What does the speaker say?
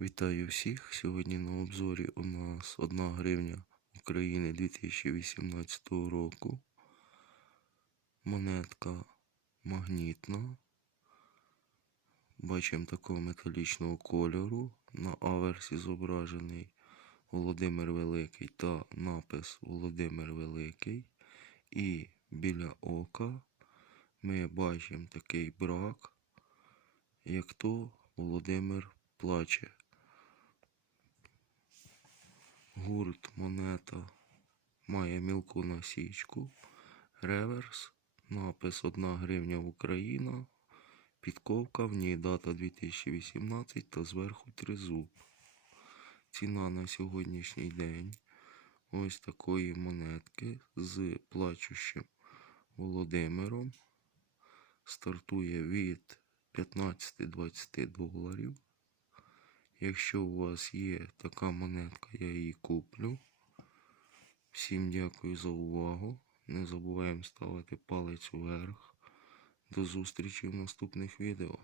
Вітаю всіх! Сьогодні на обзорі у нас 1 гривня України 2018 року. Монетка магнітна. Бачимо такого металічного кольору. На аверсі зображений Володимир Великий та напис Володимир Великий. І біля ока ми бачимо такий брак, як то Володимир плаче. Гурт монета має мілку насічку, реверс, напис 1 гривня Україна, підковка, в ній дата 2018 та зверху тризуб. Ціна на сьогоднішній день ось такої монетки з плачущим Володимиром стартує від 15-20 доларів. Якщо у вас є така монетка, я її куплю. Всім дякую за увагу. Не забуваємо ставити палець вверх. До зустрічі в наступних відео.